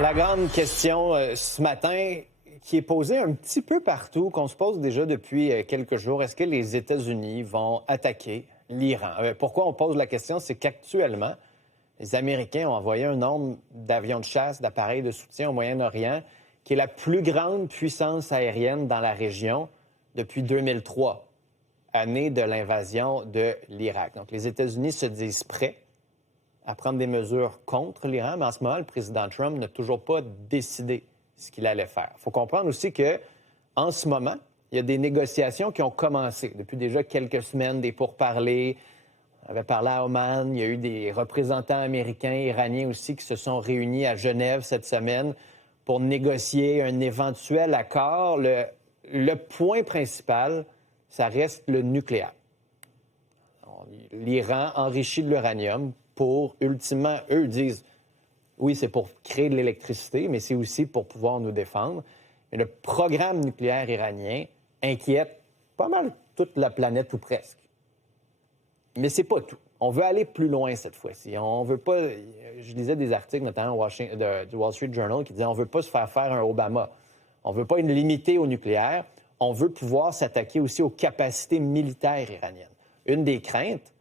La grande question ce matin qui est posée un petit peu partout, qu'on se pose déjà depuis quelques jours, est-ce que les États-Unis vont attaquer l'Iran? Pourquoi on pose la question? C'est qu'actuellement, les Américains ont envoyé un nombre d'avions de chasse, d'appareils de soutien au Moyen-Orient, qui est la plus grande puissance aérienne dans la région depuis 2003, année de l'invasion de l'Irak. Donc, les États-Unis se disent prêts à prendre des mesures contre l'Iran, mais en ce moment, le président Trump n'a toujours pas décidé ce qu'il allait faire. Il faut comprendre aussi qu'en ce moment, il y a des négociations qui ont commencé depuis déjà quelques semaines, des pourparlers. On avait parlé à Oman, il y a eu des représentants américains, iraniens aussi, qui se sont réunis à Genève cette semaine pour négocier un éventuel accord. Le point principal, ça reste le nucléaire. L'Iran enrichit de l'uranium pour, ultimement, eux disent, oui, c'est pour créer de l'électricité, mais c'est aussi pour pouvoir nous défendre. Et le programme nucléaire iranien inquiète pas mal toute la planète ou presque. Mais c'est pas tout. On veut aller plus loin cette fois-ci. On veut pas... Je lisais des articles, notamment du Wall Street Journal, qui disaient on veut pas se faire un Obama. On veut pas une limitée au nucléaire. On veut pouvoir s'attaquer aussi aux capacités militaires iraniennes. Une des craintes,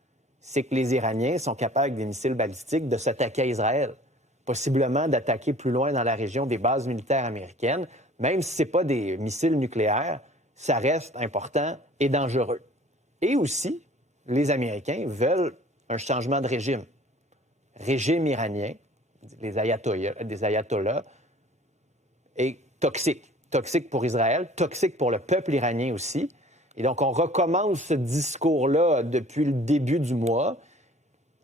c'est que les Iraniens sont capables, avec des missiles balistiques, de s'attaquer à Israël. Possiblement d'attaquer plus loin dans la région des bases militaires américaines. Même si ce n'est pas des missiles nucléaires, ça reste important et dangereux. Et aussi, les Américains veulent un changement de régime. Régime iranien, des ayatollahs, est toxique. Toxique pour Israël, toxique pour le peuple iranien aussi. Et donc, on recommence ce discours-là depuis le début du mois,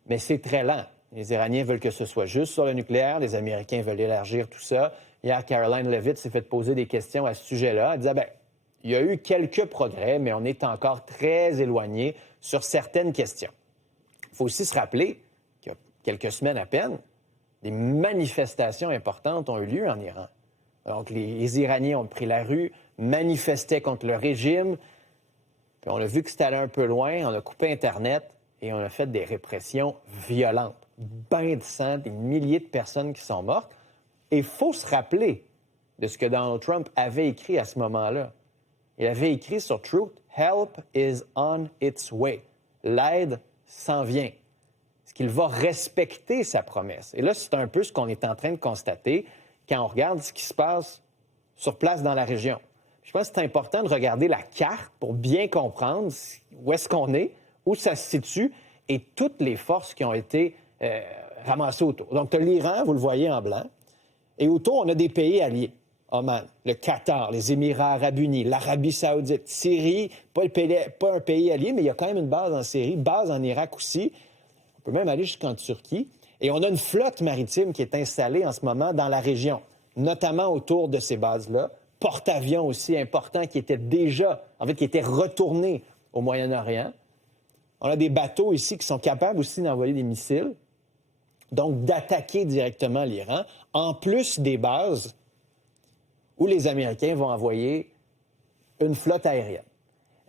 mais c'est très lent. Les Iraniens veulent que ce soit juste sur le nucléaire, les Américains veulent élargir tout ça. Hier, Caroline Leavitt s'est fait poser des questions à ce sujet-là. Elle disait, il y a eu quelques progrès, mais on est encore très éloigné sur certaines questions. Il faut aussi se rappeler qu'il y a quelques semaines à peine, des manifestations importantes ont eu lieu en Iran. Donc, les Iraniens ont pris la rue, manifestaient contre le régime. Puis on a vu que c'était allé un peu loin, on a coupé Internet et on a fait des répressions violentes. Bains de sang, des milliers de personnes qui sont mortes. Et il faut se rappeler de ce que Donald Trump avait écrit à ce moment-là. Il avait écrit sur Truth, « Help is on its way ». L'aide s'en vient. Est-ce qu'il va respecter sa promesse? Et là, c'est un peu ce qu'on est en train de constater quand on regarde ce qui se passe sur place dans la région. Je pense que c'est important de regarder la carte pour bien comprendre où est-ce qu'on est, où ça se situe et toutes les forces qui ont été ramassées autour. Donc, tu as l'Iran, vous le voyez en blanc, et autour, on a des pays alliés. Oman, le Qatar, les Émirats arabes unis, l'Arabie saoudite, Syrie, pas un pays allié, mais il y a quand même une base en Syrie, base en Irak aussi. On peut même aller jusqu'en Turquie. Et on a une flotte maritime qui est installée en ce moment dans la région, notamment autour de ces bases-là. Porte-avions aussi importants qui étaient qui étaient retournés au Moyen-Orient. On a des bateaux ici qui sont capables aussi d'envoyer des missiles, donc d'attaquer directement l'Iran, en plus des bases où les Américains vont envoyer une flotte aérienne.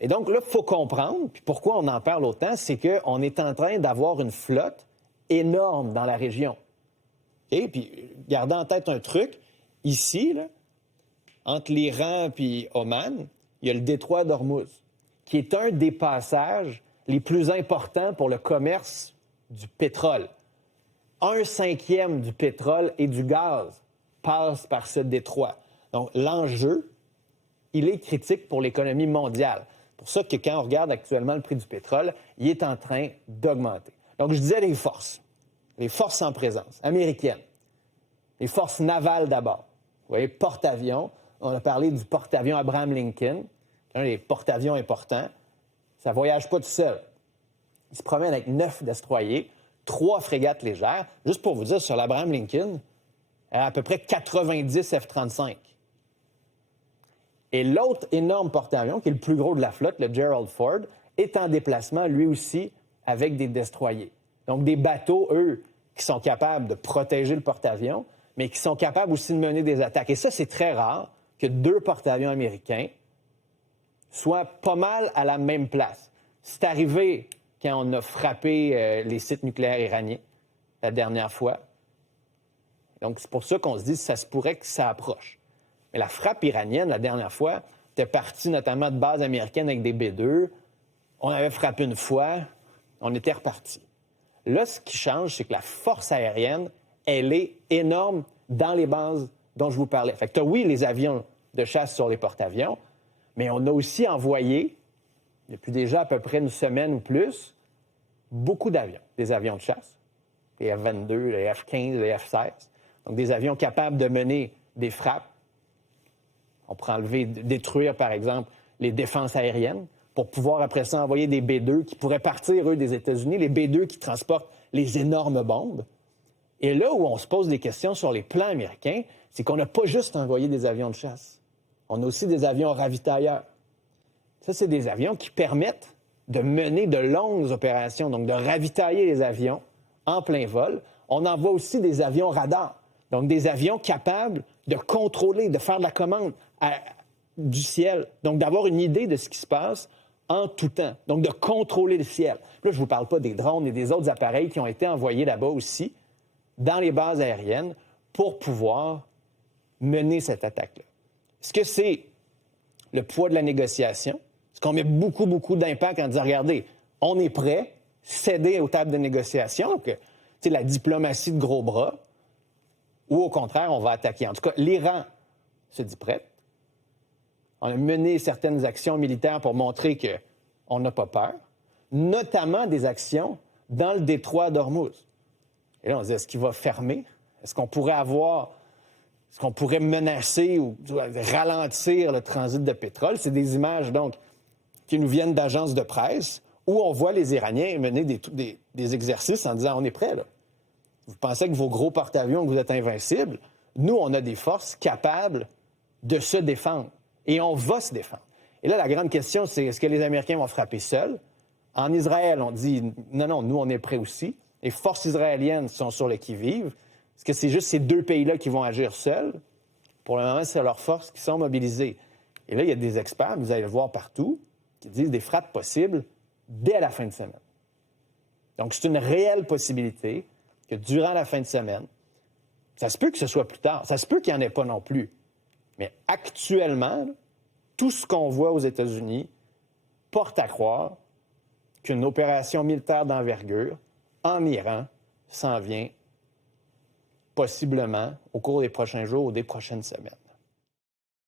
Et donc là, il faut comprendre, puis pourquoi on en parle autant, c'est qu'on est en train d'avoir une flotte énorme dans la région. Et puis, gardez en tête un truc, ici, là, entre l'Iran et Oman, il y a le détroit d'Ormuz, qui est un des passages les plus importants pour le commerce du pétrole. 1/5 du pétrole et du gaz passe par ce détroit. Donc, l'enjeu, il est critique pour l'économie mondiale. C'est pour ça que quand on regarde actuellement le prix du pétrole, il est en train d'augmenter. Donc, je disais les forces en présence, américaines, les forces navales d'abord. Vous voyez, porte-avions. On a parlé du porte-avions Abraham Lincoln, un des porte-avions importants. Ça ne voyage pas tout seul. Il se promène avec 9 destroyers, 3 frégates légères. Juste pour vous dire, sur l'Abraham Lincoln, elle a à peu près 90 F-35. Et l'autre énorme porte-avions, qui est le plus gros de la flotte, le Gerald Ford, est en déplacement, lui aussi, avec des destroyers. Donc, des bateaux, eux, qui sont capables de protéger le porte-avions, mais qui sont capables aussi de mener des attaques. Et ça, c'est très rare que 2 porte-avions américains soient pas mal à la même place. C'est arrivé quand on a frappé les sites nucléaires iraniens la dernière fois. Donc, c'est pour ça qu'on se dit que ça se pourrait que ça approche. Mais la frappe iranienne, la dernière fois, était partie notamment de bases américaines avec des B-2. On avait frappé une fois, on était reparti. Là, ce qui change, c'est que la force aérienne, elle est énorme dans les bases dont je vous parlais. Fait que tu as, oui, les avions de chasse sur les porte-avions, mais on a aussi envoyé, depuis déjà à peu près une semaine ou plus, beaucoup d'avions, des avions de chasse, les F-22, les F-15, les F-16. Donc, des avions capables de mener des frappes. On pourrait enlever, détruire, par exemple, les défenses aériennes pour pouvoir, après ça, envoyer des B-2 qui pourraient partir, eux, des États-Unis, les B-2 qui transportent les énormes bombes. Et là où on se pose des questions sur les plans américains, c'est qu'on n'a pas juste envoyé des avions de chasse. On a aussi des avions ravitailleurs. Ça, c'est des avions qui permettent de mener de longues opérations, donc de ravitailler les avions en plein vol. On envoie aussi des avions radars, donc des avions capables de contrôler, de faire de la commande du ciel, donc d'avoir une idée de ce qui se passe en tout temps, donc de contrôler le ciel. Là, je ne vous parle pas des drones et des autres appareils qui ont été envoyés là-bas aussi, dans les bases aériennes, pour pouvoir mener cette attaque-là. Est-ce que c'est le poids de la négociation? Est-ce qu'on met beaucoup, beaucoup d'impact en disant, regardez, on est prêt, céder aux tables de négociation, que, la diplomatie de gros bras, ou au contraire, on va attaquer. En tout cas, l'Iran se dit prête. On a mené certaines actions militaires pour montrer qu'on n'a pas peur, notamment des actions dans le détroit d'Ormuz. Et là, on se dit, est-ce qu'il va fermer? Est-ce qu'on pourrait menacer ou ralentir le transit de pétrole? C'est des images, donc, qui nous viennent d'agences de presse où on voit les Iraniens mener des exercices en disant, on est prêts, là. Vous pensez que vos gros porte-avions, que vous êtes invincibles? Nous, on a des forces capables de se défendre. Et on va se défendre. Et là, la grande question, c'est est-ce que les Américains vont frapper seuls? En Israël, on dit non, nous, on est prêts aussi. Les forces israéliennes sont sur le qui-vive. Est-ce que c'est juste ces deux pays-là qui vont agir seuls? Pour le moment, c'est leurs forces qui sont mobilisées. Et là, il y a des experts, vous allez le voir partout, qui disent des frappes possibles dès la fin de semaine. Donc, c'est une réelle possibilité que durant la fin de semaine, ça se peut que ce soit plus tard, ça se peut qu'il n'y en ait pas non plus. Mais actuellement, tout ce qu'on voit aux États-Unis porte à croire qu'une opération militaire d'envergure en Iran s'en vient possiblement au cours des prochains jours ou des prochaines semaines.